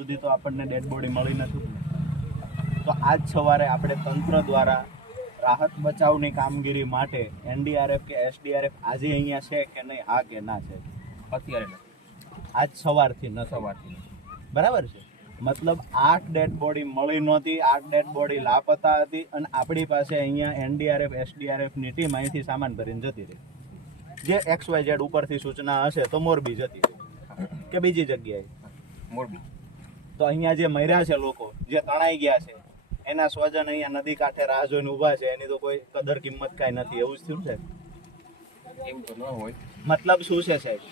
સુધી તો આપણને ડેડ બોડી મળી નથી. તો આજ સવારે આપણે તંત્ર દ્વારા રાહત બચાવની કામગીરી માટે એનડીઆરએફ કે એસડીઆરએફ આજે અહીંયા છે કે નહીં હા કે ના છે? અત્યારે આજ સવારથી ન સવારથી બરાબર છે? મતલબ આઠ ડેડ બોડી મળી નહોતી આઠ ડેડ બોડી લાપતા હતી અને આપણી પાસે અહીંયા એનડીઆરએફ એસડીઆરએફની ટીમ અહીંથી સામાન ભરીને જતી રહી. જે એક્સ વાય ઝેડ ઉપરથી સૂચના હશે તો મોરબી જતી રહી. કે બીજી જગ્યાએ? મોરબી. તો અહીંયા જે મર્યા છે લોકો જે તણાઈ ગયા છે એના સ્વજન અહીંયા નદી કાંઠે રાહ જોઈને ઊભા છે એની તો કોઈ કદર કિંમત કાંઈ નથી. એવું જ થયું છે? એવું તો ન હોય. મતલબ શું છે સાહેબ?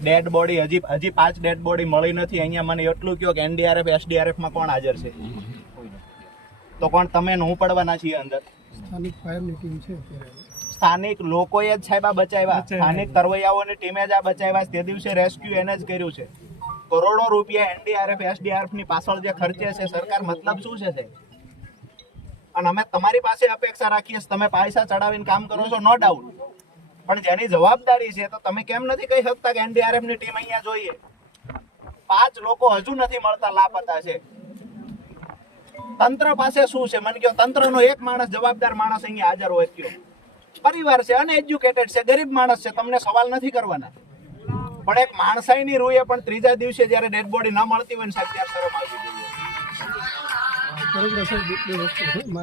ડેડ બોડી હજી હજી પાંચ ડેડ બોડી મળી નથી. અહીંયા મને એટલું કહો કે એનડીઆરએફ એસડીઆરએફમાં કોણ હાજર છે? તો કોણ તમે ને હું પડવાના છીએ અંદર? સ્થાનિક ફાયરની ટીમ છે સ્થાનિક લોકોએ જ સાહેબ આ બચાવ્યા. સ્થાનિક તરવૈયાઓની ટીમે જ આ બચાવ્યા. તે દિવસે રેસ્ક્યુ એને જ કર્યું છે. કરોડો રૂપિયા એનડીઆરએફ એસડીઆરએફની પાછળ જે ખર્ચે છે, સરકાર મતલબ શું છે અને અમે તમારી પાસે અપેક્ષા રાખીએ તમે પૈસા ચડાવીને કામ કરો છો, નો ડાઉટ પણ જેની જવાબદારી છે, તો તમે કેમ નથી કહી શકતા કે એનડીઆરએફની ટીમ અહીંયા જોઈએ? પાંચ લોકો હજુ નથી મળતા લાપતા છે તંત્ર પાસે શું છે? મને કહો, તંત્રનો એક માણસ, જવાબદાર માણસ અહીંયા હાજર હોય કયો પરિવાર છે, અનએજ્યુકેટેડ છે, ગરીબ માણસ છે, તમને સવાલ નથી કરવાના. પણ એક માણસાઈની રૂએ પણ ત્રીજા દિવસે જ્યારે ડેડ બોડી ન મળતી હોય ને સાહેબ, ત્યારે શરમ આવી જોઈએ